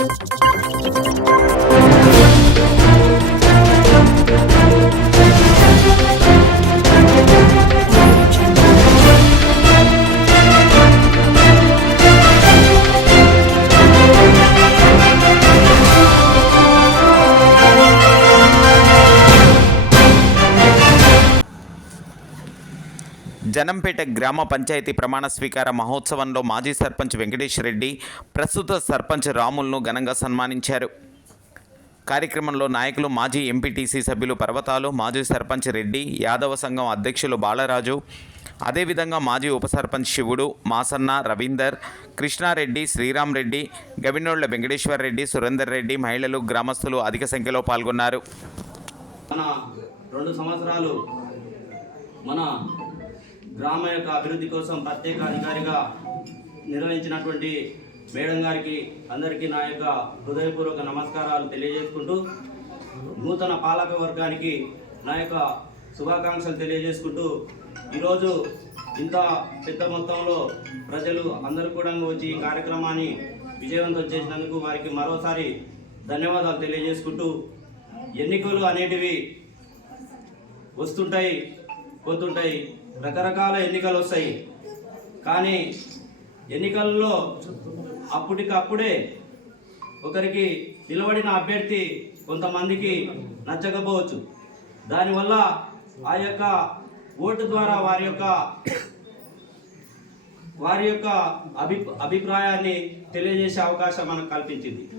Thank you. జనంపేట గ్రామ పంచాయతీ ప్రమాణ స్వీకార మహోత్సవంలో మాజీ సర్పంచ్ వెంకటేష్ రెడ్డి ప్రస్తుత సర్పంచ్ రాములను ఘనంగా సన్మానించారు. కార్యక్రమంలో నాయకులు మాజీ ఎంపీటీసీ సభ్యులు పర్వతాలు మాజీ సర్పంచ్ రెడ్డి యాదవ సంఘం అధ్యక్షులు బాలరాజు అదేవిధంగా మాజీ ఉప సర్పంచ్ శివుడు మాసన్న రవీందర్ కృష్ణారెడ్డి శ్రీరామ్ రెడ్డి గవినోళ్ళ వెంకటేశ్వర్ రెడ్డి సురేందర్ రెడ్డి మహిళలు గ్రామస్తులు అధిక సంఖ్యలో పాల్గొన్నారు. మన రెండు సంవత్సరాలు మన గ్రామ యొక్క అభివృద్ధి కోసం ప్రత్యేక అధికారిగా నిర్వహించినటువంటి మేడం గారికి అందరికీ నా యొక్క హృదయపూర్వక నమస్కారాలు తెలియజేసుకుంటూ నూతన పాలక వర్గానికి నా యొక్క శుభాకాంక్షలు తెలియజేసుకుంటూ ఈరోజు ఇంత పెద్ద మొత్తంలో ప్రజలు అందరూ కూడా వచ్చి ఈ కార్యక్రమాన్ని విజయవంతం చేసినందుకు వారికి మరోసారి ధన్యవాదాలు తెలియజేసుకుంటూ ఎన్నికలు అనేటివి వస్తుంటాయి పోతుంటాయి. రకరకాల ఎన్నికలు వస్తాయి. కానీ ఎన్నికల్లో అప్పటికప్పుడే ఒకరికి నిలబడిన అభ్యర్థి కొంతమందికి నచ్చకపోవచ్చు. దానివల్ల ఆ యొక్క ఓటు ద్వారా వారి యొక్క వారి యొక్క అభి అభిప్రాయాన్ని తెలియజేసే అవకాశం మనకు కల్పించింది.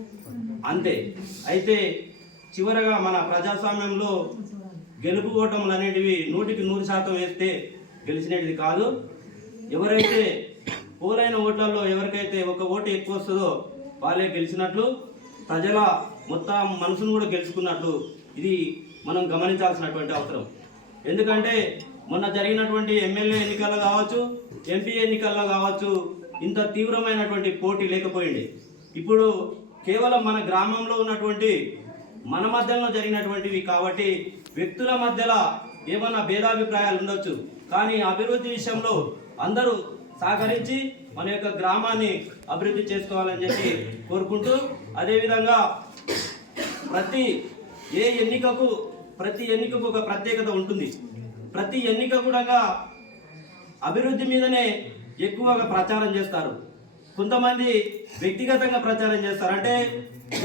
అంతే. అయితే చివరగా మన ప్రజాస్వామ్యంలో గెలుపు ఓటములు అనేటివి నూటికి నూరు శాతం వేస్తే గెలిచినది కాదు. ఎవరైతే పోలైన ఓట్లలో ఎవరికైతే ఒక ఓటు ఎక్కువ వస్తుందో వాళ్ళే గెలిచినట్లు ప్రజల మొత్తం మనసును కూడా గెలుచుకున్నట్లు ఇది మనం గమనించాల్సినటువంటి అవసరం. ఎందుకంటే మొన్న జరిగినటువంటి ఎమ్మెల్యే ఎన్నికల్లో కావచ్చు ఎంపీ ఎన్నికల్లో కావచ్చు ఇంత తీవ్రమైనటువంటి పోటీ లేకపోయింది. ఇప్పుడు కేవలం మన గ్రామంలో ఉన్నటువంటి మన మధ్యలో జరిగినటువంటివి కాబట్టి వ్యక్తుల మధ్యలో ఏమన్నా భేదాభిప్రాయాలు ఉండొచ్చు. కానీ అభివృద్ధి విషయంలో అందరూ సహకరించి మన యొక్క గ్రామాన్ని అభివృద్ధి చేసుకోవాలని చెప్పి కోరుకుంటూ అదేవిధంగా ప్రతి ఏ ఎన్నికకు ప్రతి ఎన్నికకు ఒక ప్రత్యేకత ఉంటుంది. ప్రతి ఎన్నిక కూడా అభివృద్ధి మీదనే ఎక్కువగా ప్రచారం చేస్తారు. కొంతమంది వ్యక్తిగతంగా ప్రచారం చేస్తారు. అంటే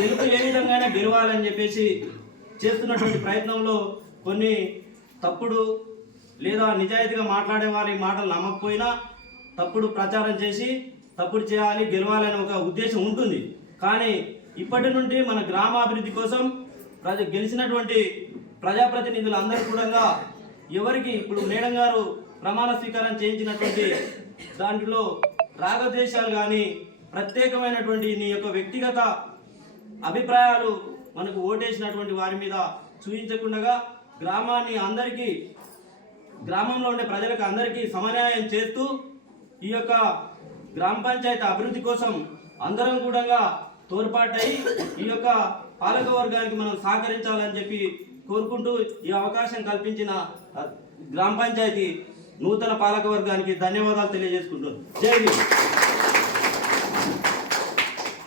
గెలుపు ఏ విధంగానే గెలవాలని చెప్పేసి చేస్తున్నటువంటి ప్రయత్నంలో కొన్ని తప్పుడు లేదా నిజాయితీగా మాట్లాడే వారి మాటలు నమ్మకపోయినా తప్పుడు ప్రచారం చేసి తప్పుడు చేయాలి గెలవాలనే ఒక ఉద్దేశం ఉంటుంది. కానీ ఇప్పటి నుండి మన గ్రామాభివృద్ధి కోసం ప్రజ గెలిచినటువంటి ప్రజాప్రతినిధులు అందరూ కూడా ఎవరికి ఇప్పుడు మేడం గారు ప్రమాణ స్వీకారం చేయించినటువంటి దాంట్లో రాగద్వేషాలు కానీ ప్రత్యేకమైనటువంటి నీ యొక్క వ్యక్తిగత అభిప్రాయాలు మనకు ఓటేసినటువంటి వారి మీద చూపించకుండా గ్రామాన్ని అందరికీ గ్రామంలో ఉండే ప్రజలకు అందరికీ సమన్యాయం చేస్తూ ఈ యొక్క గ్రామ పంచాయతీ అభివృద్ధి కోసం అందరం కూడా తోడ్పాటై ఈ యొక్క పాలక వర్గానికి మనం సహకరించాలని చెప్పి కోరుకుంటూ ఈ అవకాశం కల్పించిన గ్రామ పంచాయతీ నూతన పాలక వర్గానికి ధన్యవాదాలు తెలియజేసుకుంటున్నాను. జై